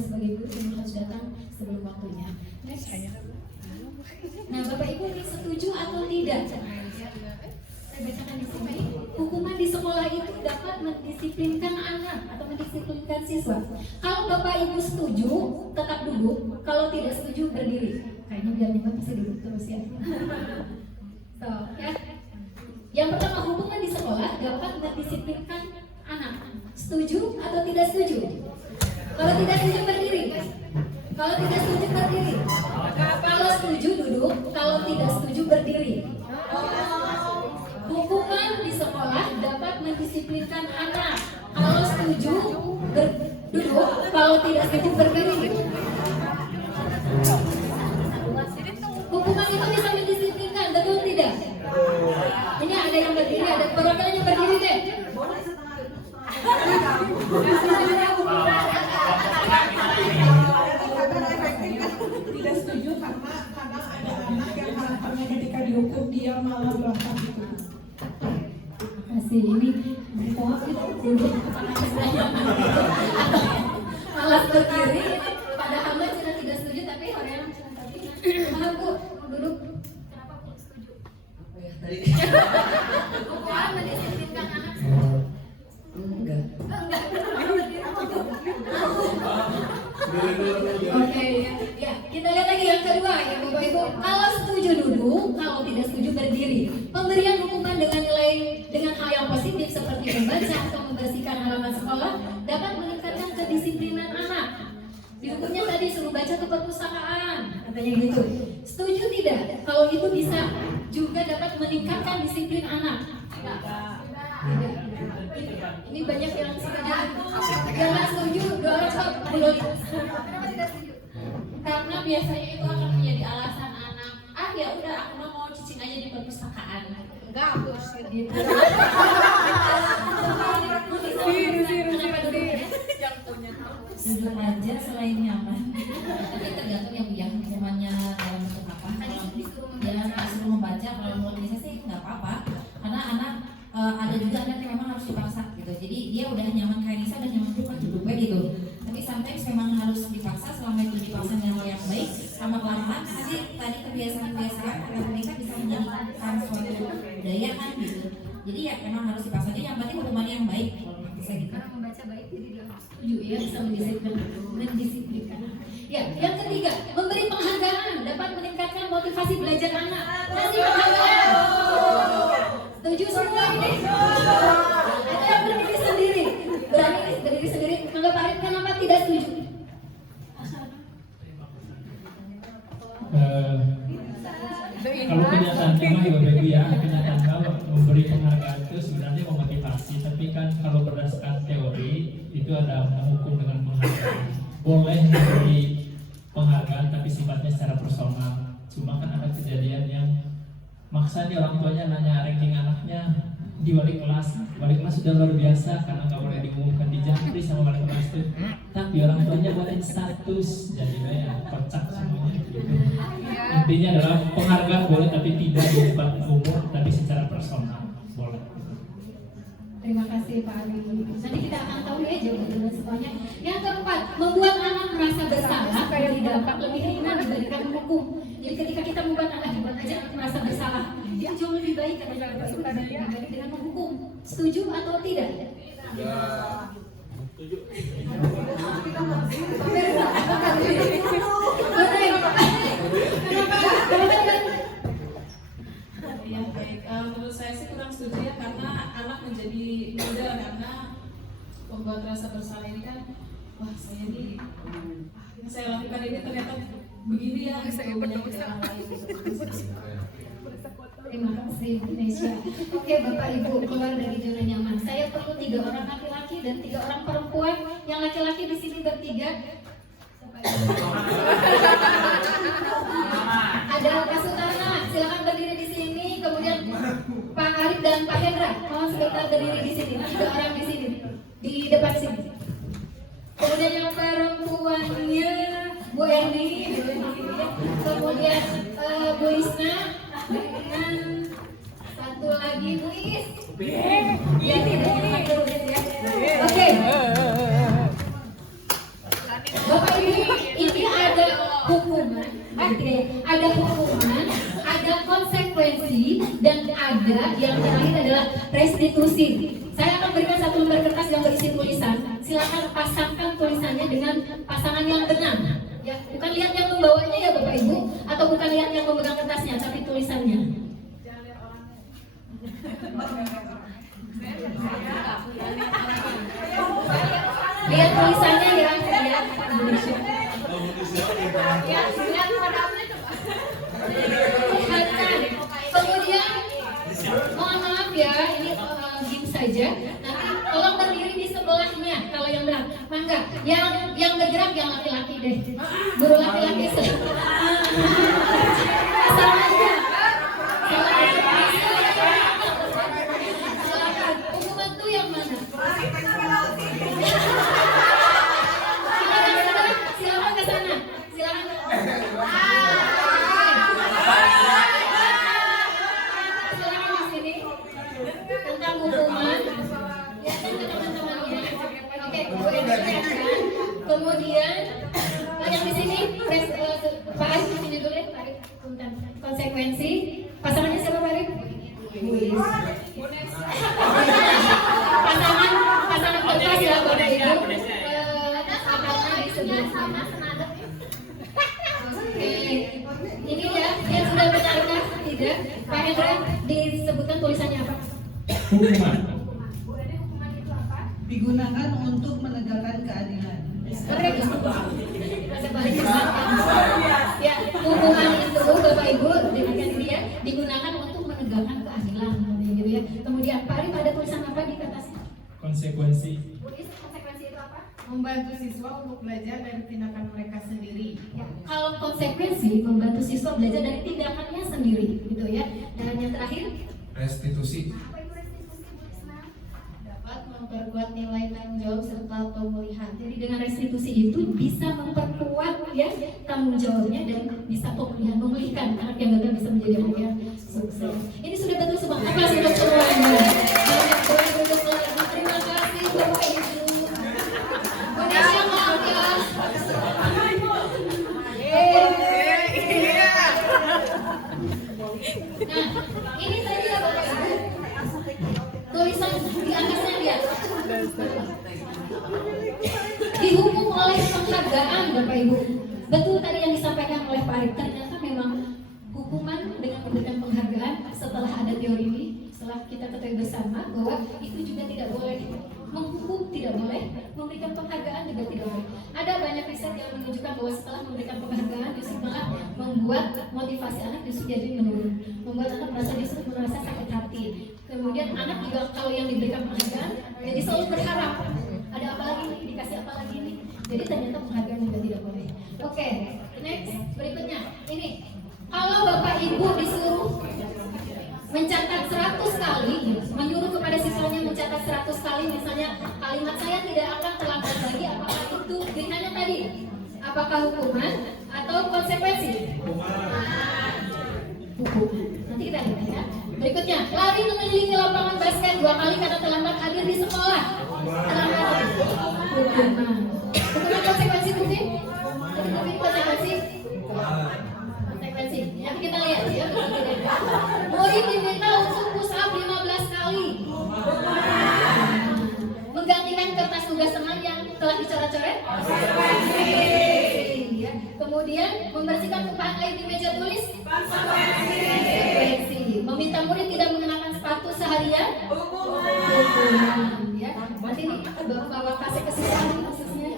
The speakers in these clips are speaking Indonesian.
tugas sebagai guru dan harus datang sebelum waktunya. Nah, Bapak Ibu ini setuju atau tidak? Saya bacakan di sini. Hukuman di sekolah itu dapat mendisiplinkan anak atau mendisiplinkan siswa. Kalau Bapak Ibu setuju, tetap duduk. Kalau tidak setuju, berdiri. Kayaknya biar Bapak bisa duduk terus ya. So, ya. Yang pertama, hukuman di sekolah dapat mendisiplinkan anak. Setuju atau tidak setuju? Kalau tidak setuju, berdiri. Kalau tidak setuju, berdiri. Kalau setuju, duduk. Kalau tidak setuju, berdiri. Hukuman di sekolah dapat mendisiplinkan anak. Kalau setuju, duduk. Kalau tidak setuju, berdiri. Hukuman itu bisa mendisiplinkan, betul tidak? Ini ada yang berdiri, ada perwakilan yang berdiri deh. Tidak setuju karena kadang ada anak yang harapannya ketika dihukum dia malah berontak gitu. Kasih ini pohon itu duduk malas berdiri. Padahal sudah tidak setuju tapi orang yang malah Bu duduk. Kenapa Bu setuju? Hukuman mendisiplinkan anak. Enggak. Oke, ya kita lihat lagi yang kedua ya Bapak Ibu. Kalau setuju duduk, kalau tidak setuju berdiri. Pemberian hukuman dengan hal yang positif seperti membaca atau membersihkan halaman sekolah dapat meningkatkan kedisiplinan anak. Dihukumnya tadi suruh baca ke perpustakaan, katanya gitu. Setuju tidak? Kalau itu bisa juga dapat meningkatkan disiplin anak. Tidak. Ini banyak yang setuju. Jangan setuju, dua orang stop. Kenapa tidak setuju? Karena biasanya itu akan menjadi alasan anak. Ya udah aku mau cicing aja di perpustakaan. Enggak, aku gitu. Jujur aja selain nyaman. Tapi tergantung yang nyamannya dalam bentuk apa. Ya disuruh membaca, kalau menurut saya sih nggak apa-apa. Karena anak ada juga anak yang memang harus dipaksa gitu. Jadi dia udah nyaman kayak Nisa, udah nyaman duduk gitu. Tapi sometimes memang harus dipaksa. Selama itu dipaksa dengan hal yang baik, sama kelamaan nanti tadi kebiasaan-kebiasaan karena mereka bisa menjadikan suatu budaya kan gitu. Jadi ya memang harus dipaksa. Jadi yang penting hukuman yang baik kalau menurut saya gitu. Karena membaca baik jadi dia setuju ya, bisa mendisiplinkan. Ya, yang ketiga, memberi penghargaan dapat meningkatkan motivasi belajar anak. Kasih penghargaan. Setuju semua ini? Ada yang berdiri sendiri, berani berdiri sendiri. Menganggap Arif kenapa tidak setuju? Kalau kenyataannya mah ya kenyataan kalau memberi penghargaan itu sebenarnya memotivasi, tapi kan kalau berdasarkan teori itu ada menghukum dengan penghargaan. Boleh memberi penghargaan tapi sifatnya secara personal. Cuma kan ada kejadian yang maksa nih orang tuanya nanya ranking anaknya di wali kelas sudah luar biasa karena nggak boleh diumumkan di Jahri sama wali kelas itu. Tapi orang tuanya buatin status, jadinya ya kocak semuanya gitu. Intinya adalah penghargaan boleh tapi tidak di depan umum, tapi secara personal boleh. Terima kasih Pak Ali. Nanti kita akan tahu ya jawaban semuanya. Yang keempat, membuat anak merasa bersalah supaya tidak dapat lebih ringan dibandingkan menghukum. Jadi ketika kita membuat anak dibuat aja merasa bersalah, dia jauh lebih baik karena dibanding dengan menghukum. Setuju atau tidak? Ya. Setuju. Ya baik, menurut saya sih kurang setuju ya, karena anak menjadi model karena membuat rasa bersalah ini kan, wah saya ini yang saya lakukan ini ternyata begini ya, saya menyakiti orang lain. Terima kasih Bu Nesya. Oke Bapak Ibu, keluar dari zona nyaman. Saya perlu 3 orang laki-laki dan 3 orang perempuan. Yang laki-laki di sini bertiga. Ada Pak Sutana, silakan berdiri di sini. Kemudian Pak Arif dan Pak Hendra, mohon sebentar berdiri di sini. 3 orang di sini, di depan sini. Kemudian yang perempuannya Bu Erni, kemudian Bu Isna, dengan satu lagi Bu Is. Ya, tidak. Oke. Bapak gitu ya. Ada hukuman, ada konsekuensi, dan ada yang terakhir adalah restitusi. Saya akan berikan satu lembar kertas yang berisi tulisan. Silakan pasangkan tulisannya dengan pasangan yang benar. Ya, bukan lihat yang membawanya ya Bapak Ibu, atau bukan lihat yang memegang kertasnya, tapi tulisannya. Lihat tulisannya ya, lihat Indonesia. Lihatkan. Kemudian, mohon maaf ya, ini game saja. Nanti tolong berdiri di sebelahnya kalau yang benar. Mangga, yang bergerak yang laki-laki deh. Guru laki-laki sama aja. Silakan. Hukuman tuh yang mana? Silakan ke sana. Silakan. Silakan di sini. Tentang hukuman. Lihatkan ke teman-temannya. Oke, gue lihatkan. Kemudian yang di sini, Pak Arif di sini dulu ya, Pak Arif. Tentang konsekuensi. Pasangannya siapa Pak Arif? Pasangan kertas ya Bapak Ibu. Apanya di sebelah sana. Oke, ini ya, yang sudah benarkah? Tidak. Pak Hendra, disebutkan tulisannya apa? Hukuman. Digunakan untuk menegakkan keadilan. Korek. Ada balik ke belakang. Ya, hukuman itu Bapak Ibu dengarkan ini ya, digunakan untuk menegakkan keadilan, gitu ya. Kemudian Pak Arif ada tulisan apa di kertasnya? Konsekuensi. Konsekuensi itu apa? Membantu siswa untuk belajar dari tindakan mereka sendiri. Ya, kalau konsekuensi membantu siswa belajar dari tindakannya sendiri, gitu ya. Dan yang terakhir, Restitusi. apa itu restitusi Bu Risma? Dapat memperkuat nilai tanggung jawab serta pemulihan. Jadi dengan restitusi itu bisa memperkuat ya tanggung jawabnya dan bisa memulihkan anak yang gagal bisa menjadi anak yang sukses. Ini sudah betul semua. Apa sudah semuanya? Terima kasih Bapak Ibu. Indonesia maaf ya. Nah, ini tadi ya Bapak Ibu. Tulisan di atasnya lihat. Dihukum oleh penghargaan Bapak Ibu. Betul tadi yang disampaikan oleh Pak Arif. Ternyata memang hukuman dengan memberikan penghargaan setelah ada teori ini, setelah kita ketahui bersama bahwa itu juga tidak boleh menghukum, tidak boleh memberikan penghargaan juga tidak boleh. Ada banyak riset yang menunjukkan bahwa setelah memberikan penghargaan justru malah membuat motivasi anak justru jadi menurun, membuat anak merasa sakit hati. Kemudian anak juga kalau yang diberikan penghargaan jadi selalu berharap ada apa lagi nih, dikasih apa lagi nih. Jadi ternyata penghargaan juga tidak boleh. Oke, next berikutnya ini kalau Bapak Ibu disuruh mencatat 100 kali, menyuruh kepada siswanya mencatat 100 kali, misalnya kalimat saya tidak akan terlambat lagi, apakah itu pilihannya tadi? Apakah hukuman atau konsekuensi? Hukuman. Nanti kita lihat ya. Berikutnya, lari mengelilingi lapangan basket 2 kali karena terlambat hadir di sekolah. Terlambat. Hukuman. Hukuman konsekuensi Budi? Budi konsekuensi? Konsekuensi. Nanti kita lihat ya. Murid diminta untuk push up 15 kali. Menggantikan kertas tugas teman yang telah dicoret-coret. Ya. Kemudian membersihkan tumpahan air di meja tulis. Konsekuensi. Meminta murid tidak mengenakan sepatu seharian. Hukuman. Ya. Nanti nih bawa kasih kesusahan khususnya.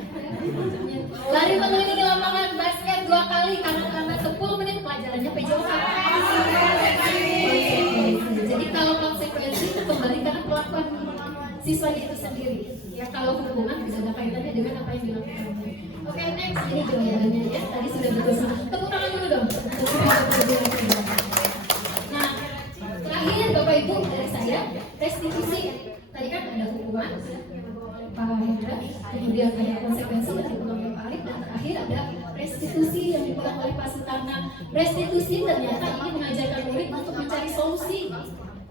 Lari mengelilingi lapangan basket 2 kali karena terlambat 10 menit pelajarannya PJOK. Jadi kalau konsekuensi itu kembali karena perlakuan siswanya itu sendiri. Ya kalau hukuman bisa ada kaitannya dengan apa yang dilakukan. Oke, next ini jawabannya ya. Tadi sudah betul semua. Tepuk tangan dulu dong. Nah, terakhir Bapak Ibu dari saya restitusi. Tadi kan ada hukuman Pak Hendra, kemudian ada konsekuensi yang dipegang oleh Pak Arif, dan terakhir ada restitusi yang dipegang oleh Pak Sultana. Restitusi ternyata ini mengajarkan murid untuk mencari solusi.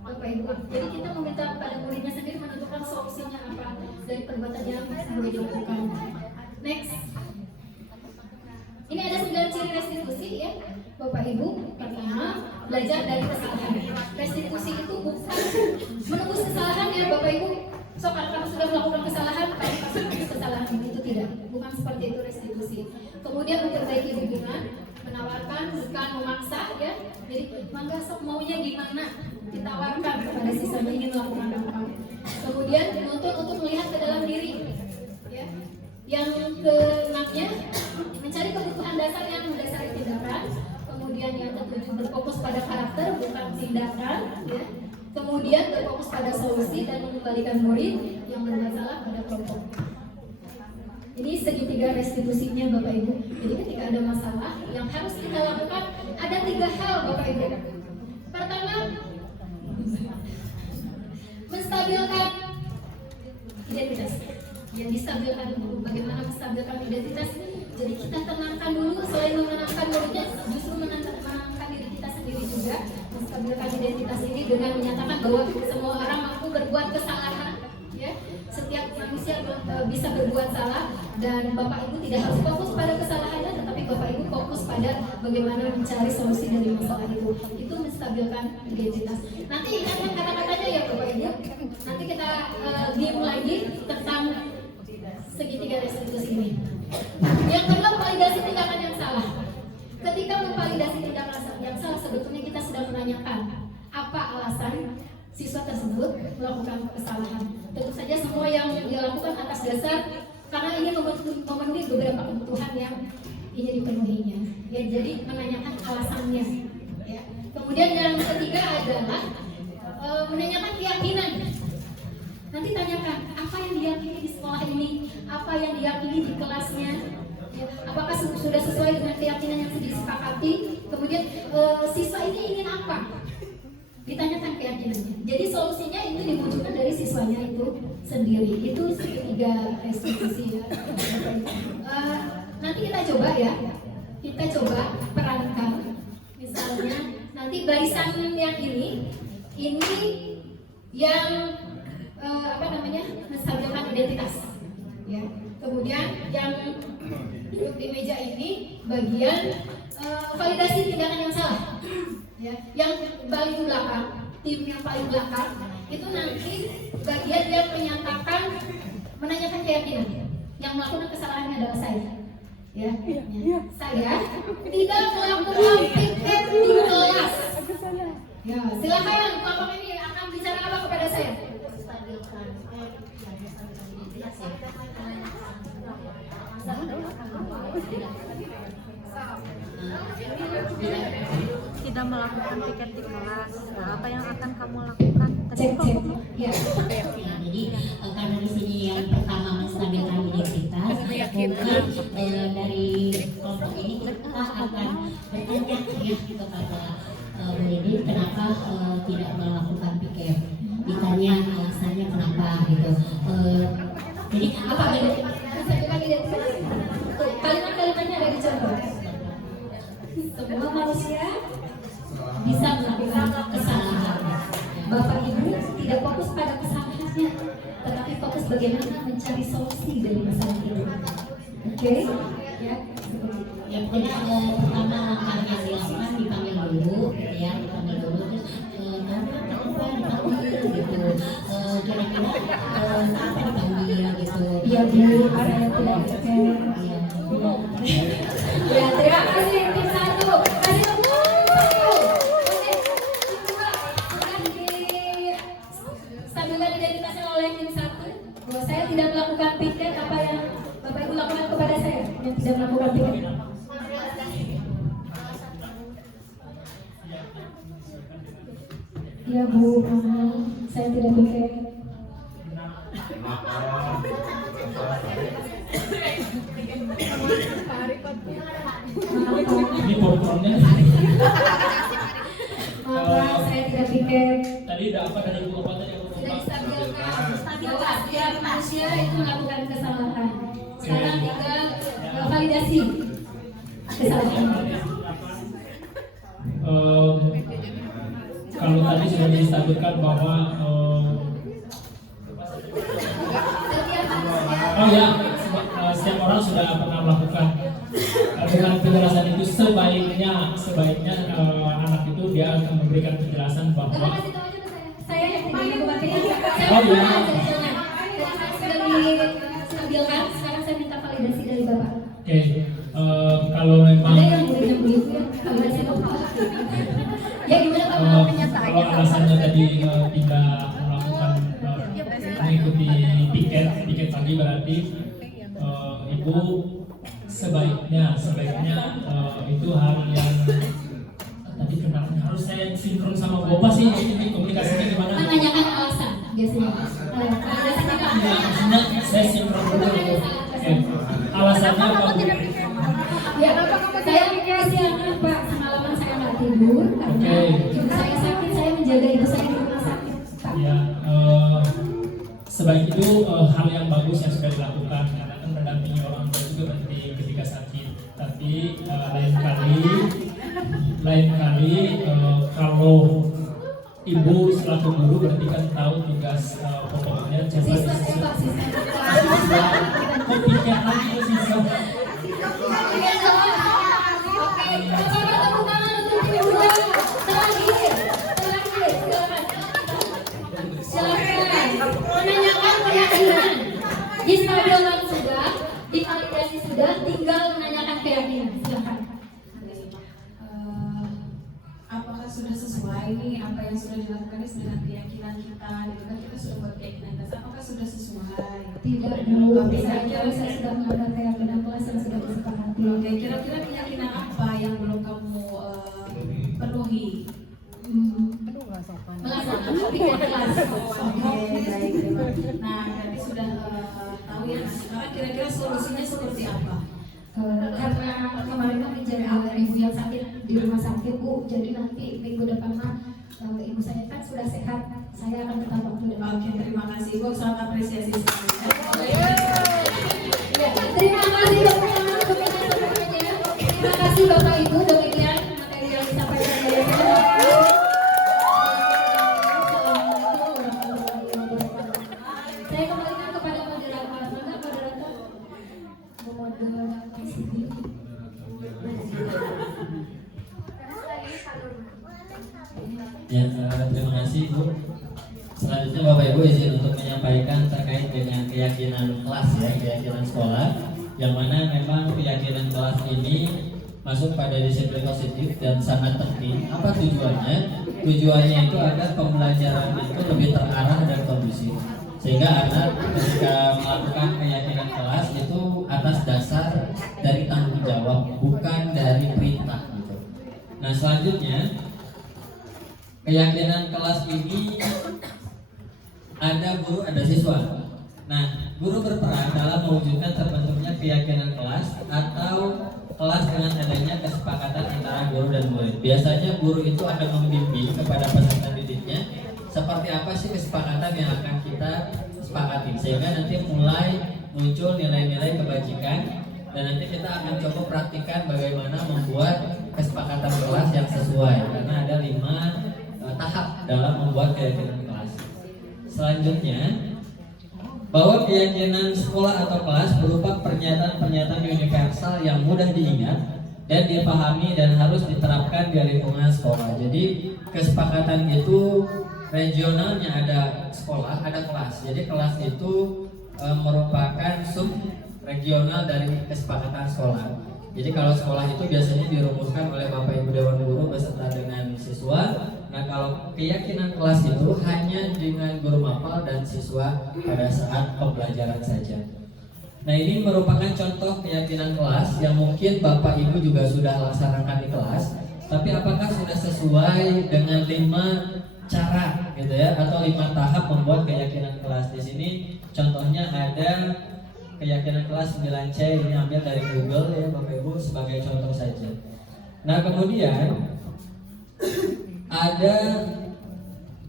Bapak Ibu, jadi kita meminta kepada muridnya sendiri menentukan solusinya apa dari perbuatan yang boleh dilakukan. Next, ini ada 9 ciri restitusi ya. Bapak Ibu, pertama belajar dari kesalahan. Restitusi itu bukan menebus kesalahan ya Bapak Ibu. So kalau kamu sudah melakukan kesalahan, kamu pasti menebus kesalahan, itu tidak. Bukan seperti itu restitusi. Kemudian memperbaiki hubungan, menawarkan bukan memaksa ya. Jadi mangga sok maunya gimana, ditawarkan kepada sisanya ingin melakukan apa. Kemudian menuntut untuk melihat ke dalam diri ya. Yang keenamnya mencari kebutuhan dasar yang mendasari tindakan. Kemudian yang ketujuh berfokus pada karakter bukan tindakan ya. Kemudian berfokus pada solusi dan mengembalikan murid yang berbuat salah pada kelompok. Ini segitiga restitusinya Bapak Ibu. Jadi ketika ada masalah yang harus kita lakukan ada 3 hal Bapak Ibu. Pertama, menstabilkan identitas. Yang distabilkan dulu. Bagaimana menstabilkan identitas? Jadi kita tenangkan dulu. Selain menenangkan muridnya, justru menenangkan diri kita sendiri juga. Menstabilkan identitas ini dengan menyatakan bahwa semua orang mampu berbuat kesalahan. Ya, setiap manusia bisa berbuat salah dan Bapak Ibu tidak harus fokus pada kesalahannya, tetapi Bapak Ibu fokus pada bagaimana mencari solusi dari masalah itu. Itu menstabilkan identitas. Nanti ingatkan kata-katanya ya Bapak Ibu. Nanti kita game lagi tentang segitiga restitusi ini. Yang kedua, validasi tindakan yang salah. Ketika memvalidasi tindakan yang salah, sebetulnya kita sedang menanyakan apa alasan siswa tersebut melakukan kesalahan. Tentu saja semua yang dia lakukan atas dasar karena ingin memenuhi beberapa kebutuhan yang ingin dipenuhinya. Ya, jadi menanyakan alasannya. Ya. Kemudian yang ketiga adalah menanyakan keyakinan. Nanti tanyakan apa yang diyakini di sekolah ini, apa yang diyakini di kelasnya. Ya, apakah sudah sesuai dengan keyakinan yang sudah disepakati? Kemudian siswa ini ingin apa? Ditanyakan keyakinannya. Jadi solusinya itu dimunculkan dari siswanya itu sendiri. Itu segitiga restitusi ya. Nanti kita coba ya. Kita coba perankan. Misalnya nanti barisan yang ini yang menstabilkan identitas. Ya. Kemudian yang duduk di meja ini bagian validasi tindakan yang salah. Ya, yang paling belakang, tim yang paling belakang itu nanti bagian yang menyatakan, menanyakan keyakinan. Yang melakukan kesalahannya adalah saya. Ya, saya tidak melakukan piket di kelas. Ya, silakan Bapak ini akan bicara apa kepada saya? Tidak melakukan piket di kelas, apa yang akan kamu lakukan? Cek. Ya. Jadi karena di sini yang pertama menstabilkan identitas, mungkin dari kelompok ini kita akan bertanya ya kepada murid kenapa tidak melakukan piket. Ditanya alasannya kenapa gitu. Jadi apa Menstabilkan identitas? Kalimat-kalimatnya ada di contoh. Semua manusia bisa melakukan kesalahan. Bapak Ibu tidak fokus pada kesalahannya, tetapi fokus bagaimana mencari solusi dari masalah itu. Oke? Ya. Ya pokoknya pertama langkah yang dilakukan dipanggil dulu, ya dipanggil dulu terus kenapa dipanggil gitu. Kira-kira kenapa dipanggil gitu. Iya Bu, ada yang tidak oke. Ya, terima kasih tim 1. Kasih tepuk. Oke, tim 2 sudah distabilkan identitasnya oleh tim 1. Bahwa saya tidak melakukan piket, apa yang Bapak Ibu lakukan kepada saya yang tidak melakukan piket. Ya Bu, saya tidak piket. Ini program-nya. Maaf, saya tidak piket. Tadi udah apa dari Bu apa tadi? Sudah distabilkan bahwa setiap manusia itu melakukan kesalahan. Sekarang tinggal validasi kesalahan. Kalau tadi sudah distabilkan bahwa Setiap manusia oh ya, setiap orang sudah pernah melakukan dengan penjelasan itu sebaiknya anak itu dia akan memberikan penjelasan Bapak bahwa kasih tahu aja ke saya yang tidak ibu materi. Oh, iya. Sudah ditampilkan, sekarang saya minta validasi dari Bapak. oke, kalau memang Ada yang murid yang begitu ya, validasi Bapak. Ya gimana Pak? kalau alasannya tadi tidak melakukan mengikuti tiket pagi berarti ibu sebaiknya itu hal yang tadi kenapa harus saya sinkron sama bapak sih ini komunikasinya gimana? Menanyakan alasan biasanya. Alasannya Pak. Ya, maksudnya saya sinkron dulu. Oke. Alasannya apa Bu? Ya, saya kasih anak Pak, semalaman saya nggak tidur karena ibu saya sakit, saya menjaga ibu saya di rumah sakit Pak. Ya, sebaik itu hal yang bagus yang sudah dilakukan karena kan mendampingi orang tua juga penting ketika sakit. Tapi lain kali kalau ibu selaku guru berarti kan tahu tugas pokoknya coba Siswa saya Pak, siswa pikir lagi siswa. Oke, coba tepuk tangan untuk ibu. Terakhir, silakan. Menanyakan keyakinan. Distabilkan sudah, divalidasi sudah, tinggal menanyakan keyakinan. Silakan. Apakah sudah sesuai nih apa yang sudah dilakukan ini dengan keyakinan kita? Gitu kan kita sudah buat keyakinan kita. Apakah sudah sesuai? Tidak dulu, saya sudah mengambil keyakinan kelas yang sudah disepakati. Oke, kira-kira keyakinan apa yang belum kamu penuhi? Melaksanakan tiga kelas. Oke, baik. Nah, berarti sudah tahu ya. Nah, sekarang kira-kira solusinya seperti apa? Karena kemarin kan menjaga ibu yang sakit di rumah sakit Bu, jadi nanti minggu depan ibu saya kan sudah sehat, saya akan tetap waktu depan. Oke, terima kasih Ibu, sangat apresiasi sekali. Ya, terima kasih Bapak untuk penyampaiannya. Terima kasih Bapak Ibu, demikian materi yang disampaikan dari saya. Saya kembalikan kepada moderator. Moderator. Ya, terima kasih Bu. Selanjutnya Bapak Ibu izin untuk menyampaikan terkait dengan keyakinan kelas ya, keyakinan sekolah, yang mana memang keyakinan kelas ini masuk pada disiplin positif dan sangat penting. Apa tujuannya? Tujuannya itu agar pembelajaran itu lebih terarah dan kondusif, sehingga anak ketika melakukan keyakinan kelas itu atas dasar dari tanggung jawab, bukan dari perintah gitu. Nah, selanjutnya keyakinan kelas ini ada guru, ada siswa. Nah, guru berperan dalam mewujudkan terbentuknya keyakinan kelas atau kelas dengan adanya kesepakatan antara guru dan murid. Biasanya guru itu akan membimbing kepada peserta didiknya seperti apa sih kesepakatan yang akan kita sepakati, sehingga nanti mulai muncul nilai-nilai kebajikan dan nanti kita akan coba praktikkan bagaimana membuat kesepakatan kelas yang sesuai, karena ada 5 tahap dalam membuat keyakinan kelas. Selanjutnya, bahwa keyakinan sekolah atau kelas berupa pernyataan-pernyataan universal yang mudah diingat dan dipahami dan harus diterapkan di lingkungan sekolah. Jadi kesepakatan itu regionalnya ada sekolah, ada kelas. Jadi kelas itu merupakan sub regional dari kesepakatan sekolah. Jadi kalau sekolah itu biasanya dirumuskan oleh Bapak Ibu Dewan Guru beserta dengan siswa. Nah, kalau keyakinan kelas itu hanya dengan guru mapel dan siswa pada saat pembelajaran saja. Nah, ini merupakan contoh keyakinan kelas yang mungkin Bapak Ibu juga sudah laksanakan di kelas. Tapi apakah sudah sesuai dengan 5 cara gitu ya, atau 5 tahap membuat keyakinan kelas? Di sini contohnya ada keyakinan kelas 9C, ini ambil dari Google ya Bapak Ibu sebagai contoh saja. Nah, kemudian ada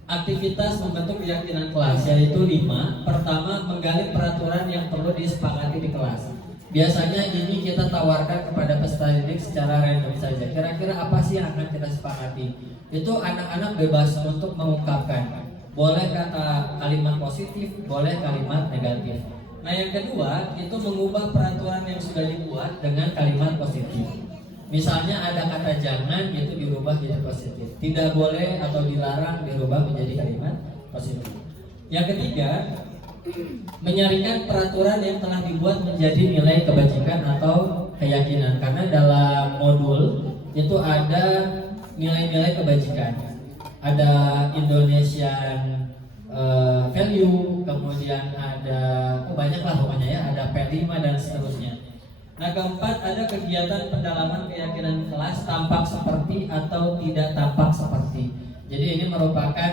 aktivitas membentuk keyakinan kelas, yaitu 5. Pertama, menggali peraturan yang perlu disepakati di kelas. Biasanya ini kita tawarkan kepada peserta didik secara random saja. Kira-kira apa sih yang akan kita sepakati? Itu anak-anak bebas untuk mengungkapkan. Boleh kata kalimat positif, boleh kalimat negatif. Nah, yang kedua itu mengubah peraturan yang sudah dibuat sesuatu dengan kalimat positif. Misalnya ada kata jangan itu dirubah jadi positif. Tidak boleh atau dilarang dirubah menjadi kalimat positif. Yang ketiga, menyarikan peraturan yang telah dibuat menjadi nilai kebajikan atau keyakinan. Karena dalam modul itu ada nilai-nilai kebajikan. Ada Indonesian value, kemudian ada banyak lah pokoknya ya, ada P5 dan seterusnya. Nah, keempat, ada kegiatan pendalaman keyakinan kelas tampak seperti atau tidak tampak seperti. Jadi ini merupakan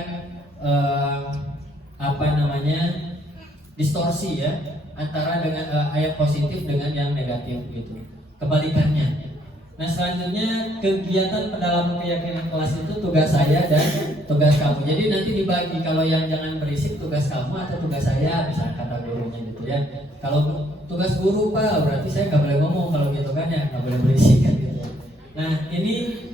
distorsi ya antara dengan ayat positif dengan yang negatif gitu. Kebalikannya. Nah, selanjutnya kegiatan pendalaman keyakinan kelas itu tugas saya dan tugas kamu. Jadi nanti dibagi, kalau yang jangan berisik tugas kamu atau tugas saya, misalnya kata gurunya gitu ya. Kalau tugas guru Pak, berarti saya nggak boleh ngomong kalau gitu kan ya, nggak boleh berisik kan gitu. Nah, ini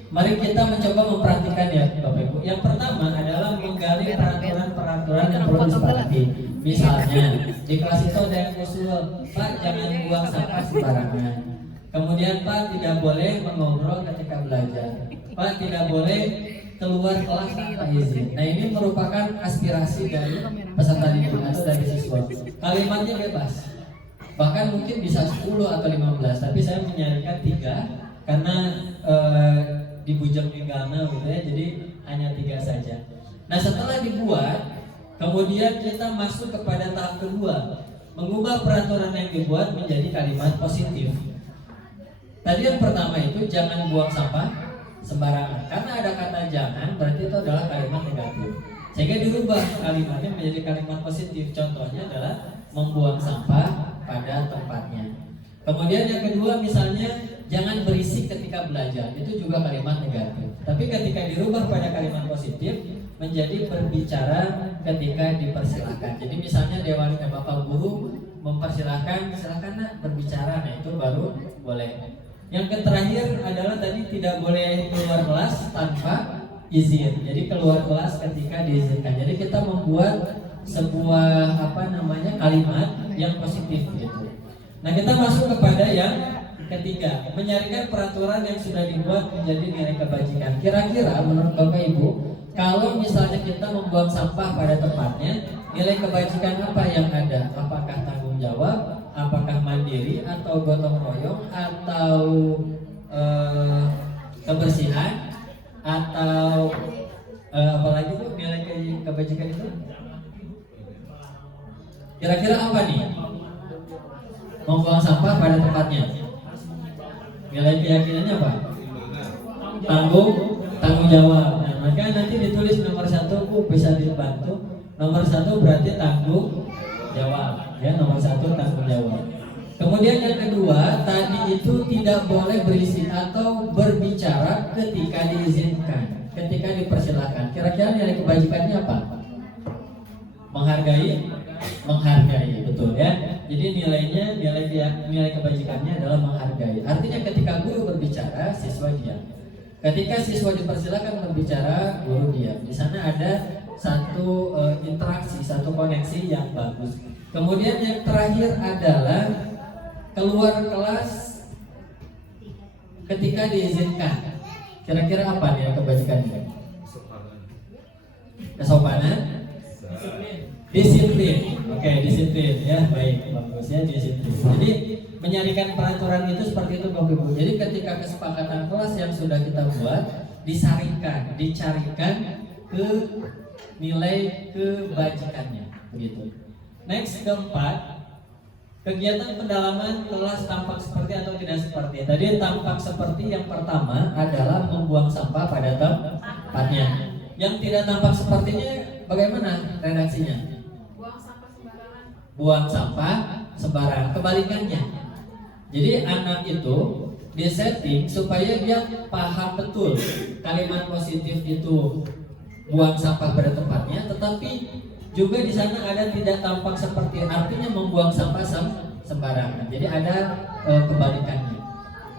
mari kita mencoba memperhatikan ya Bapak Ibu. Yang pertama adalah menggali peraturan-peraturan yang perlu disepakati. Misalnya di kelas itu ada yang usul, Pak jangan buang sampah sembarangan. Kemudian Pak tidak boleh mengobrol ketika belajar. Pak tidak boleh keluar kelas tanpa izin. Nah, ini merupakan aspirasi dari peserta didik atau dari siswa. Kalimatnya bebas. Bahkan mungkin bisa 10 atau 15, tapi saya menyarikan 3 karena dibujang tinggalnya gitu ya. Jadi hanya 3 saja. Nah, setelah dibuat, kemudian kita masuk kepada tahap kedua, mengubah peraturan yang dibuat menjadi kalimat positif. Tadi yang pertama itu jangan buang sampah sembarangan. Karena ada kata jangan, berarti itu adalah kalimat negatif. Sehingga dirubah kalimatnya menjadi kalimat positif. Contohnya adalah membuang sampah pada tempatnya. Kemudian yang kedua misalnya jangan berisik ketika belajar. Itu juga kalimat negatif. Tapi ketika dirubah pada kalimat positif menjadi berbicara ketika dipersilahkan. Jadi misalnya dewan Bapak guru mempersilahkan, silakan nak berbicara. Nah, itu baru boleh. Yang terakhir adalah tadi tidak boleh keluar kelas tanpa izin. Jadi keluar kelas ketika diizinkan. Jadi kita membuat sebuah kalimat yang positif gitu. Nah, kita masuk kepada yang ketiga, menyarikan peraturan yang sudah dibuat menjadi nilai kebajikan. Kira-kira menurut Bapak Ibu, kalau misalnya kita membuang sampah pada tempatnya, nilai kebajikan apa yang ada? Apakah tanggung jawab? Apakah mandiri atau gotong royong atau kebersihan atau apalagi Bu nilai kebajikan itu? Kira-kira apa nih? Membuang sampah pada tempatnya. Nilai keyakinannya apa? Tanggung jawab. Nah, maka nanti ditulis nomor 1 Bu, bisa dibantu. Nomor 1 berarti tanggung jawab. Ya, nomor 1 tanggung jawab. Kemudian yang kedua, tadi itu tidak boleh berisik atau berbicara ketika diizinkan, ketika dipersilakan. Kira-kira nilai kebajikannya apa? Menghargai, betul ya. Jadi nilai kebajikannya adalah menghargai. Artinya ketika guru berbicara, siswa diam. Ketika siswa dipersilakan berbicara, guru diam. Di sana ada satu interaksi, satu koneksi yang bagus. Kemudian yang terakhir adalah keluar kelas ketika diizinkan. Kira-kira apa nih kebajikannya? Kesopanan, disiplin. Oke, disiplin ya, baik, bagus ya, disiplin. Jadi menyarikan peraturan itu seperti itu Bapak Ibu. Jadi ketika kesepakatan kelas yang sudah kita buat dicarikan ke nilai kebajikannya, begitu. Next, keempat, kegiatan pendalaman kelas tampak seperti atau tidak seperti. Tadi tampak seperti yang pertama adalah membuang sampah pada tempatnya. Yang tidak tampak sepertinya bagaimana redaksinya? Buang sampah sembarangan. Kebalikannya. Jadi anak itu disetting supaya dia paham betul kalimat positif itu buang sampah pada tempatnya, tetapi juga di sana ada tidak tampak seperti, artinya membuang sampah sembarangan. Jadi ada kebalikannya.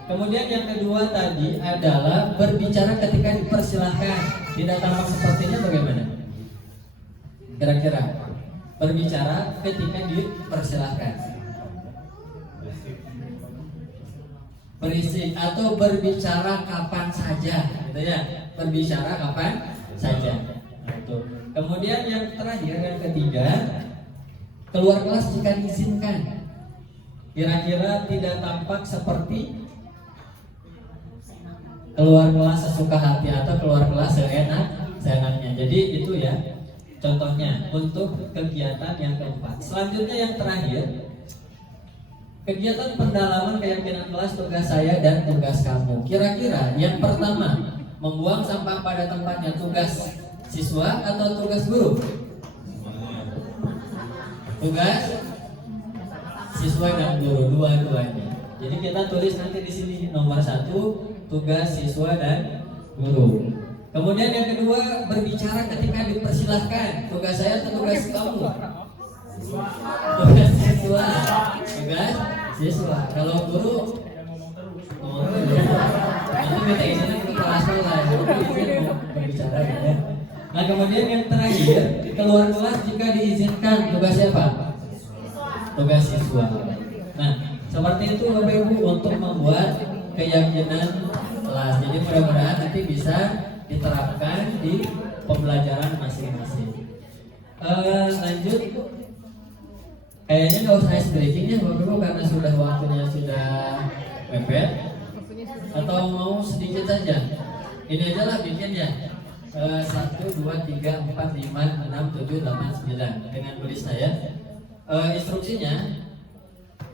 Kemudian yang kedua tadi adalah berbicara ketika dipersilahkan. Tidak tampak sepertinya bagaimana? Kira-kira berbicara ketika dipersilahkan. berisik atau berbicara kapan saja, gitu ya. Berbicara kapan saja. Nah, itu. Kemudian yang terakhir, yang ketiga, keluar kelas jika diizinkan. Kira-kira tidak tampak seperti keluar kelas sesuka hati atau keluar kelas seenaknya. Jadi itu ya contohnya untuk kegiatan yang keempat. Selanjutnya yang terakhir, kegiatan pendalaman keyakinan kelas, tugas saya dan tugas kamu. Kira-kira yang pertama, membuang sampah pada tempatnya, tugas siswa atau tugas guru? Tugas siswa dan guru, dua-duanya. Jadi kita tulis nanti di sini nomor 1, tugas siswa dan guru. Kemudian yang kedua, berbicara ketika dipersilahkan, tugas saya atau tugas kamu? Tugas siswa. Tugas siswa. Kalau guru ngomong terus. Nanti minta izin ke kepala sekolah, izin mau berbicara ya. Nah kemudian yang terakhir, keluar kelas jika diizinkan, tugas siapa? Tugas siswa. Nah seperti itu Bapak Ibu untuk membuat keyakinan kelas. Jadi mudah-mudahan nanti bisa diterapkan di pembelajaran masing-masing. Lanjut. Kayaknya nggak usah ice breaking ya Bapak Ibu karena sudah waktunya sudah mepet. Atau mau sedikit saja? Ini aja lah bikin ya. 1, 2, 3, 4, 5, 6, 7, 8, 9 dengan tulis saya. Instruksinya,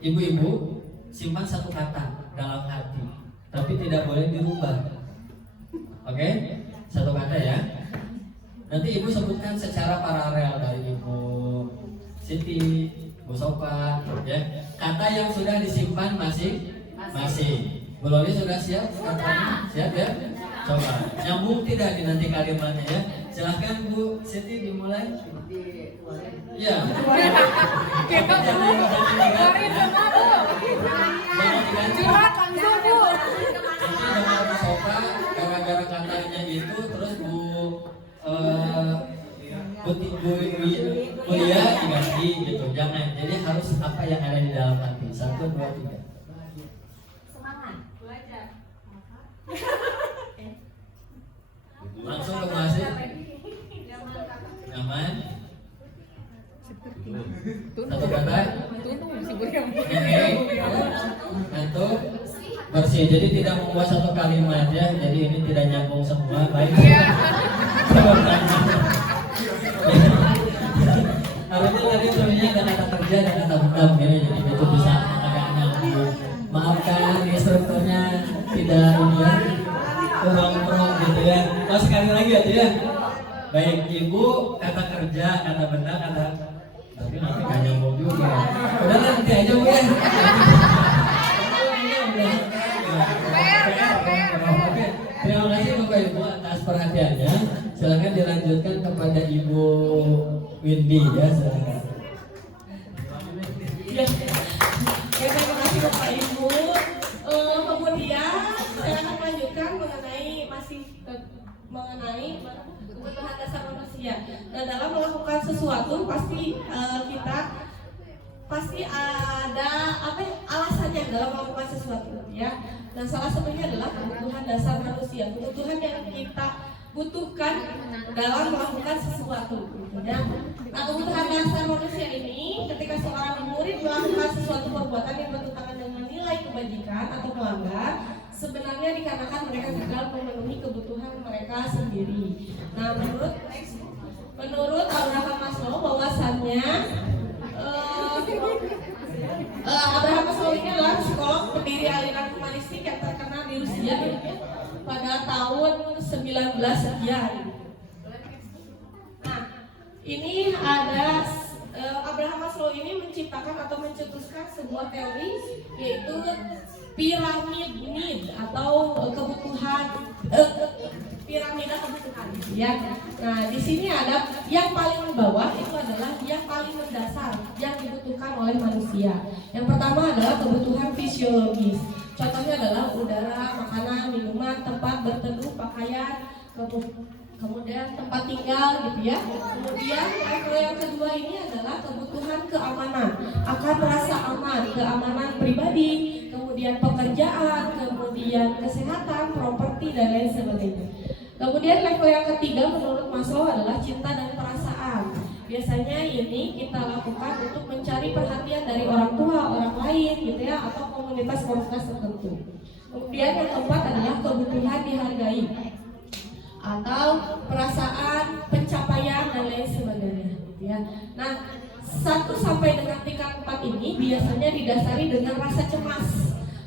ibu-ibu simpan satu kata dalam hati, tapi tidak boleh dirubah. Oke? Satu kata ya. Nanti ibu sebutkan secara paralel dari ibu Siti, Bu Sopa, ya. Kata yang sudah disimpan masing-masing. Bu Loli sudah siap? Katanya? Siap ya? Coba nyambung tidak di nanti kalimatnya ya. Silahkan Bu Siti dimulai. Ya. Jangan Sopa gara-gara katanya itu terus Bu kuliah diganti gitu. Jangan. Jadi harus apa yang ada di dalam hati. 1, 2, 3. Langsung ke masih nyaman. Satu kata ngantuk, bersih. Jadi tidak membuat satu kalimat ya. Jadi ini tidak nyambung semua. Baik. Harusnya tadi sebenarnya ada kata kerja dan kata bendam ya. Jadi itu bisa agak nyambung. Maafkan instrukturnya tidak ini ya. Kurang gitu ya. Oh sekali lagi aja ya. Baik ibu, kata kerja, kata benda, kata tapi nanti gak nyambung juga. Udah nanti aja Bu ya. Terima kasih Bapak Ibu atas perhatiannya. Silakan dilanjutkan kepada Ibu Windy ya, silakan. Ya. Terima kasih Bapak Ibu. Kemudian saya akan lanjutkan mengenai kebutuhan dasar manusia. Nah, dalam melakukan sesuatu pasti ada alasannya dalam melakukan sesuatu ya. Dan salah satunya adalah kebutuhan dasar manusia, kebutuhan yang kita butuhkan dalam melakukan sesuatu gitu ya. Nah, kebutuhan dasar manusia ini ketika seorang murid melakukan sesuatu perbuatan yang bertentangan dengan nilai kebajikan atau melanggar, sebenarnya dikarenakan mereka gagal memenuhi kebutuhan mereka sendiri. Nah, menurut Abraham Maslow bahwasannya Abraham Maslow ini adalah psikolog pendiri aliran humanistik yang terkenal di Rusia pada tahun 19 sekian. Nah, ini ada Abraham Maslow ini menciptakan atau mencetuskan sebuah teori yaitu piramid need atau kebutuhan piramida kebutuhan ya. Nah, di sini ada yang paling bawah itu adalah yang paling mendasar yang dibutuhkan oleh manusia. Yang pertama adalah kebutuhan fisiologis. Contohnya adalah udara, makanan, minuman, tempat berteduh, pakaian, kemudian tempat tinggal gitu ya. Kemudian level yang kedua ini adalah kebutuhan keamanan, akan merasa aman, keamanan pribadi. Kemudian kemudian pekerjaan, kemudian kesehatan, properti, dan lain sebagainya. Kemudian level yang ketiga menurut Maslow adalah cinta dan perasaan. Biasanya ini kita lakukan untuk mencari perhatian dari orang tua, orang lain gitu ya, atau komunitas-komunitas tertentu. Kemudian yang keempat adalah kebutuhan dihargai atau perasaan, pencapaian, dan lain sebagainya gitu ya. Nah, 1 sampai dengan tingkat 4 ini biasanya didasari dengan rasa cemas,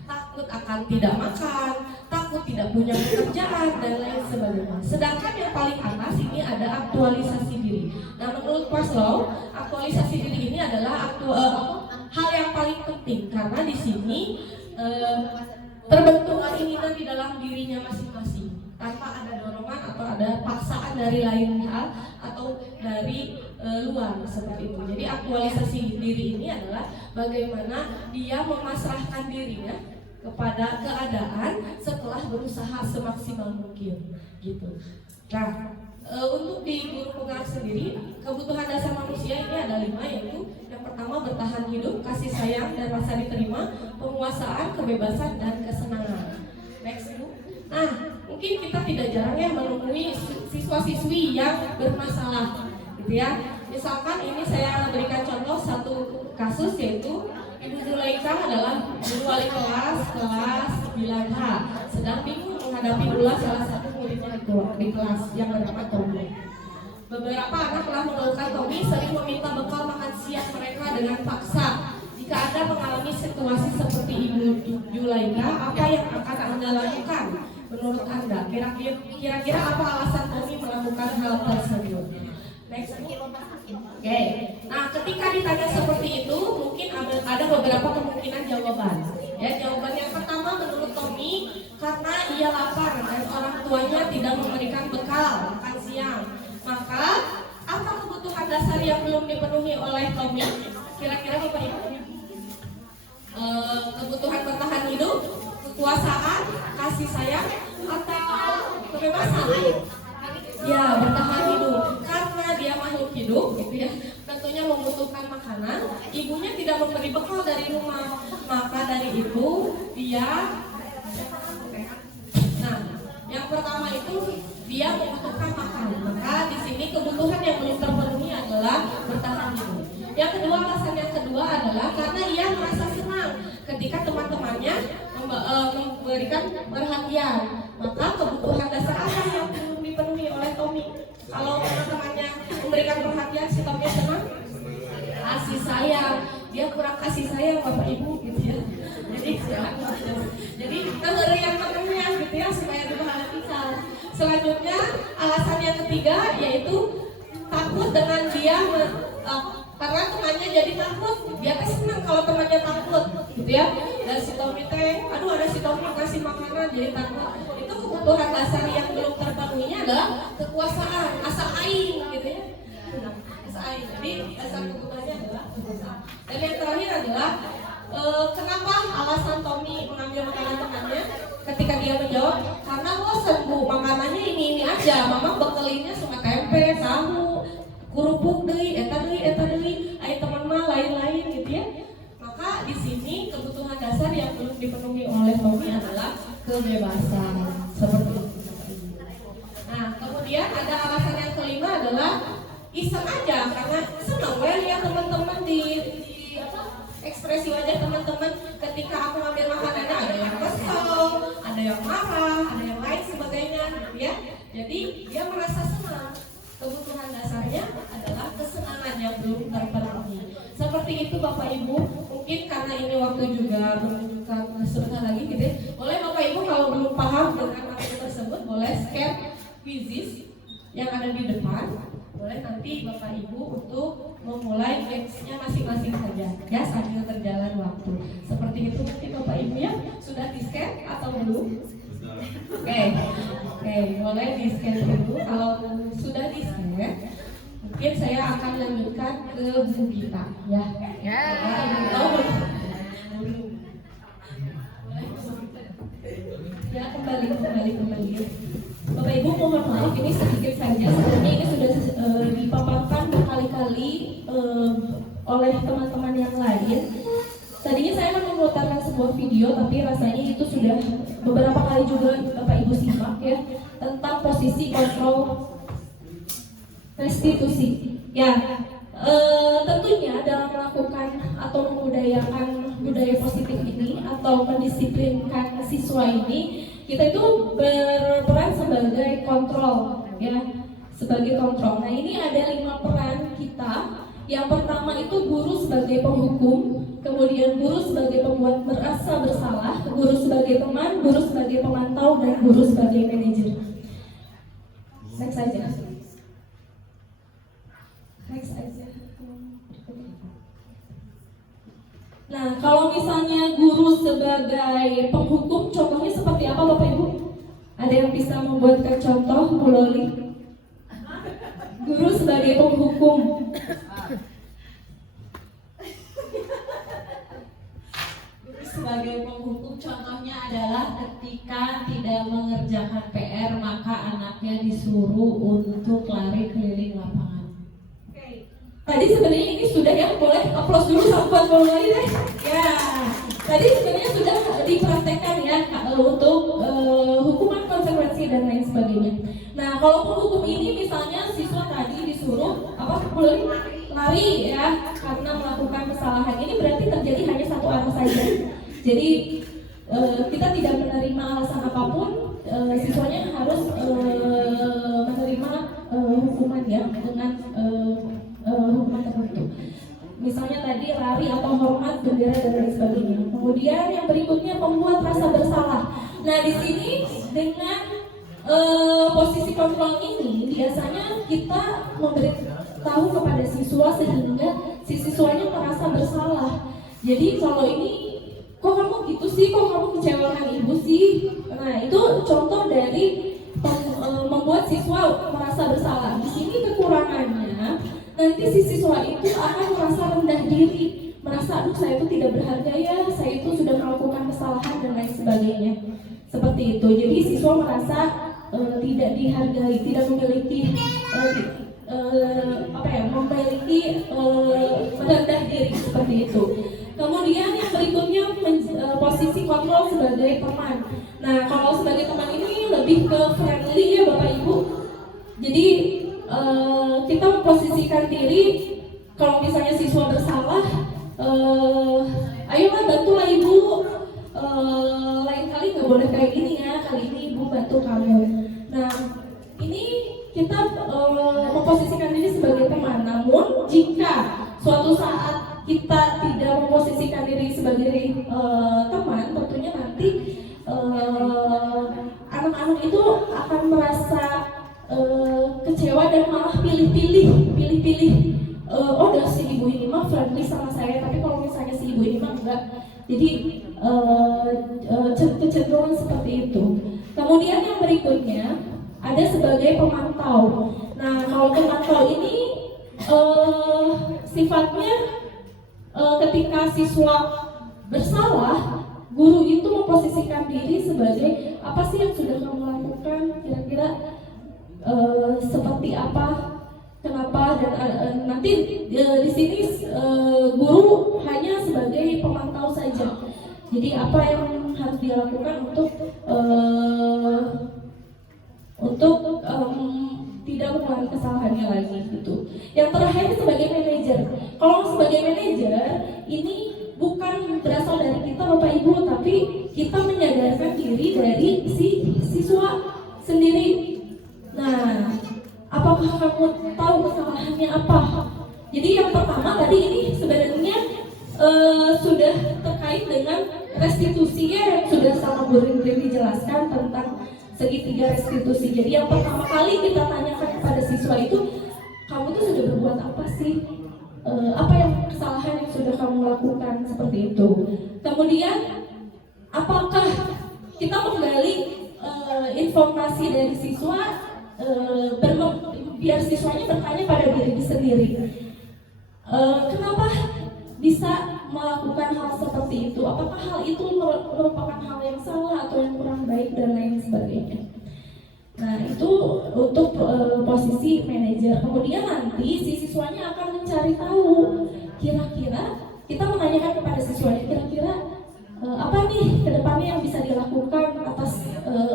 takut akan tidak makan, takut tidak punya pekerjaan, dan lain sebagainya. Sedangkan yang paling atas ini ada aktualisasi diri. Nah, menurut Maslow, aktualisasi diri ini adalah hal yang paling penting karena di sini terbentuk keinginan di dalam dirinya masing-masing tanpa ada dorongan atau ada paksaan dari lain hal atau dari luar seperti itu. Jadi aktualisasi diri ini adalah bagaimana dia memasrahkan dirinya kepada keadaan setelah berusaha semaksimal mungkin gitu. Nah, untuk di guru penggerak sendiri, kebutuhan dasar manusia ini ada 5, yaitu yang pertama bertahan hidup, kasih sayang dan rasa diterima, penguasaan, kebebasan, dan kesenangan. Next, Bu. Nah, mungkin kita tidak jarang ya menemui siswa-siswi yang bermasalah gitu ya. Misalkan ini saya berikan contoh satu kasus, yaitu Ibu Zulaika adalah guru wali kelas 9H, sedang bingung menghadapi ulah salah satu muridnya di kelas yang bernama Tommy. Beberapa anak telah mengeluhkan Tommy sering meminta bekal makan siang mereka dengan paksa. Jika Anda mengalami situasi seperti Ibu Zulaika, apa yang akan Anda lakukan? Menurut Anda, kira-kira apa alasan Tommy melakukan hal tersebut? Next. Oke. Nah, ketika ditanya seperti itu, mungkin ada beberapa kemungkinan jawaban. Ya, jawaban yang pertama menurut Tommy, karena ia lapar dan orang tuanya tidak memberikan bekal makan siang. Maka, apa kebutuhan dasar yang belum dipenuhi oleh Tommy? Kira-kira Bapak Ibu? Kebutuhan bertahan hidup, kekuasaan, kasih sayang, atau kebebasan? Ya, bertahan hidup. Karena dia makhluk hidup gitu ya, tentunya membutuhkan makanan. Ibunya tidak memberi bekal dari rumah, maka dari itu dia, nah, yang pertama itu dia membutuhkan makanan. Maka di sini kebutuhan yang belum terpenuhi adalah bertahan hidup. Yang kedua, alasan yang kedua adalah karena ia merasa senang ketika teman-temannya memberikan perhatian. Maka kebutuhan dasar apa yang belum dipenuhi oleh Tommy? Kalau teman-temannya memberikan perhatian, si Tommy senang? Kasih sayang. Dia kurang kasih sayang Bapak Ibu gitu ya. Jadi negeri yang penuhnya gitu ya supaya diperhatikan. Selanjutnya alasan yang ketiga yaitu takut dengan dia karena temannya jadi takut. Dia teh senang kalau temannya takut gitu ya. Dan si Tommy teh, aduh ada si Tommy kasih makanan jadi takut. Itu kebutuhan dasar yang belum terpenuhinya adalah kekuasaan, asa aing gitu ya. Asa aing. Jadi dasar kebutuhannya adalah kekuasaan. Dan yang terakhir adalah kenapa alasan Tommy mengambil makanan temannya? Ketika dia menjawab, karena bosan Bu, makanannya ini aja. Mama bekelinnya cuma tempe, tahu, kerupuk deui, eta deui, aya teman mah lain-lain gitu ya. Maka di sini kebutuhan dasar yang belum dipenuhi oleh Tommy adalah kebebasan. Seperti itu. Nah, kemudian ada alasan yang kelima adalah iseng aja karena senang lihat teman-teman di ekspresi wajah teman-teman ketika aku ngambil makanannya, ada yang kesel, ada yang marah, ada yang lain sebagainya ya. Jadi dia merasa senang. Kebutuhan dasarnya adalah kesenangan yang belum terpenuhi. Seperti itu Bapak Ibu. Mungkin karena ini waktu juga menunjukkan sebentar lagi gitu ya. Boleh Bapak Ibu kalau belum paham dengan materi tersebut boleh scan quizzes yang ada di depan. Boleh nanti Bapak Ibu untuk memulai games-nya masing-masing saja ya sambil berjalan waktu. Seperti itu nanti Bapak Ibu ya. Sudah di-scan atau belum? Oke, boleh di-scan dulu. Kalau sudah di-scan, mungkin saya akan lanjutkan ke Bu Gita ya. Ya, kembali. Bapak Ibu mohon maaf ini sedikit saja. Sebenarnya ini sudah dipaparkan berkali-kali oleh teman-teman yang lain. Tadinya saya akan mengutarakan sebuah video, tapi rasanya itu sudah beberapa kali juga Bapak Ibu simak ya, tentang posisi kontrol restitusi. Ya, tentunya dalam melakukan atau membudayakan budaya positif ini atau mendisiplinkan siswa ini, kita itu berperan sebagai kontrol ya, sebagai kontrol. Nah, ini ada 5 peran kita. Yang pertama itu guru sebagai penghukum, kemudian guru sebagai pembuat merasa bersalah, guru sebagai teman, guru sebagai pemantau, dan guru sebagai manajer. Next saja. Next aja. Nah, kalau misalnya guru sebagai penghukum, contohnya seperti apa Bapak Ibu? Ada yang bisa membuatkan contoh, Bu Loli? Guru sebagai penghukum. Guru sebagai penghukum contohnya adalah ketika tidak mengerjakan PR, maka anaknya disuruh untuk lari keliling lapangan. Tadi sebenarnya ini sudah ya, boleh aplaus dulu buat Bu Loli deh. Ya, tadi sebenarnya sudah dipraktekkan ya untuk hukuman, konsekuensi dan lain sebagainya. Nah, kalau penghukum ini misalnya siswa tadi disuruh apa, Bu Loli? Lari ya, karena melakukan kesalahan. Ini berarti terjadi hanya satu arah saja. Jadi kita tidak menerima alasan apapun, siswanya harus menerima hukuman ya dengan hukuman tertentu. Misalnya tadi lari atau hormat bendera dan lain sebagainya. Kemudian yang berikutnya membuat rasa bersalah. Nah, di sini dengan posisi kontrol ini biasanya kita memberitahu kepada siswa sehingga si siswanya merasa bersalah. Jadi kalau ini kok kamu gitu sih, kok kamu kecewakan ibu sih. Nah, itu contoh dari membuat siswa merasa bersalah. Di sini kekurangannya, nanti si siswa itu akan merasa rendah diri, merasa aduh saya itu tidak berharga ya, saya itu sudah melakukan kesalahan dan lain sebagainya. Seperti itu. Jadi siswa merasa tidak dihargai, tidak memiliki merendah diri seperti itu. Kemudian yang berikutnya posisi kontrol sebagai teman. Nah, kalau sebagai teman ini lebih ke friendly ya Bapak Ibu. Jadi kita memposisikan diri, kalau misalnya siswa bersalah, ayolah bantulah ibu, lain kali nggak boleh kayak gini ya, kali ini ibu bantu kamu. Nah, ini kita memposisikan diri sebagai teman. Namun jika suatu saat kita tidak memposisikan diri sebagai teman, tentunya nanti anak-anak itu akan merasa kecewa dan malah pilih-pilih. Oh, dari si ibu ini mah friendly sama saya, tapi kalau misalnya si ibu ini mah enggak. Jadi kecenderungan seperti itu. Kemudian yang berikutnya ada sebagai pemantau. Nah, kalau pemantau ini sifatnya ketika siswa bersalah, guru itu memposisikan diri sebagai apa sih yang sudah kamu lakukan, kira-kira seperti apa, kenapa, dan nanti di sini guru hanya sebagai pemantau saja. Jadi apa yang harus dia lakukan untuk tidak mengulangi kesalahannya lagi gitu. Yang terakhir sebagai manajer. Kalau sebagai manajer ini bukan berasal dari kita Bapak Ibu, tapi kita menyadarkan diri dari si siswa sendiri. Nah, apakah kamu tahu kesalahannya apa? Jadi yang pertama tadi ini sebenarnya sudah terkait dengan restitusinya yang sudah sama Bu Rin dijelaskan tentang segitiga restitusi. Jadi yang pertama kali kita tanyakan kepada siswa itu, kamu tuh sudah berbuat apa sih? Apa yang kesalahan yang sudah kamu lakukan, seperti itu. Kemudian apakah kita menggali informasi dari siswa, biar siswanya bertanya pada diri sendiri, kenapa bisa melakukan hal seperti itu? Apakah hal itu merupakan hal yang salah atau yang kurang baik dan lain sebagainya? Nah, itu untuk posisi manajer. Kemudian nanti si siswanya akan mencari tahu, kira-kira kita menanyakan kepada siswanya, kira-kira apa sih kedepannya yang bisa dilakukan atas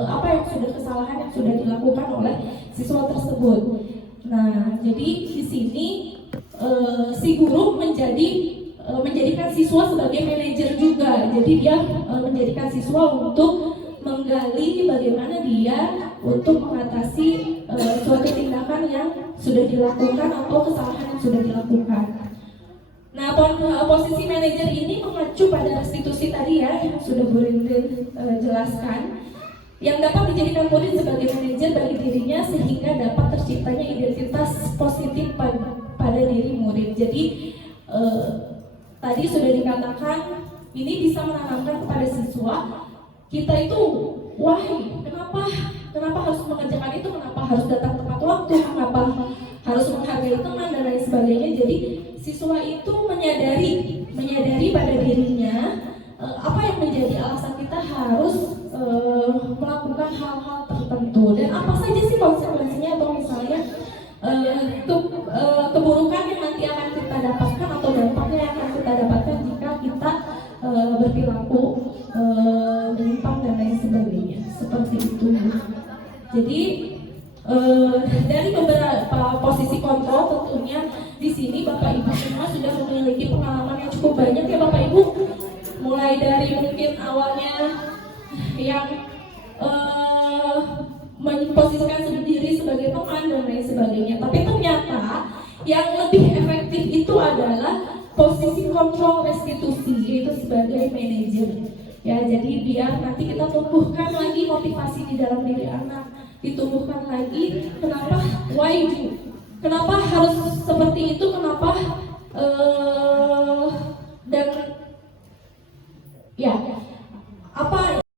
apa yang sudah kesalahan yang sudah dilakukan oleh siswa tersebut. Nah, jadi di sini si guru menjadikan siswa sebagai manajer juga. Jadi dia menjadikan siswa untuk menggali bagaimana dia untuk mengatasi suatu tindakan yang sudah dilakukan atau kesalahan yang sudah dilakukan. Nah, posisi manajer ini mengacu pada restitusi tadi ya yang sudah Bu Rintin jelaskan, yang dapat dijadikan murid sebagai manajer bagi dirinya sehingga dapat terciptanya identitas positif pada diri murid. Jadi tadi sudah dikatakan ini bisa menanamkan kepada siswa kita itu kenapa harus mengerjakan itu, kenapa harus datang tepat waktu, kenapa harus menghargai teman dan lain sebagainya. Jadi siswa itu menyadari pada dirinya apa yang menjadi alasan kita harus melakukan hal-hal tertentu dan apa saja sih konsekuensinya, atau misalnya keburukan yang nanti akan kita dapatkan atau dampaknya yang akan kita dapatkan jika kita berperilaku menyimpang dan lain sebagainya, seperti itu. Jadi dari beberapa posisi kontrol tentunya di sini Bapak Ibu semua sudah memiliki pengalaman yang cukup banyak ya Bapak Ibu, mulai dari mungkin awalnya yang memposisikan diri sebagai teman dan lain sebagainya, tapi ternyata yang lebih efektif itu adalah posisi kontrol restitusi, yaitu sebagai manajer ya. Jadi biar nanti kita tumbuhkan lagi motivasi di dalam diri anak, ditumbuhkan lagi kenapa, why you, kenapa harus seperti itu, kenapa dan ya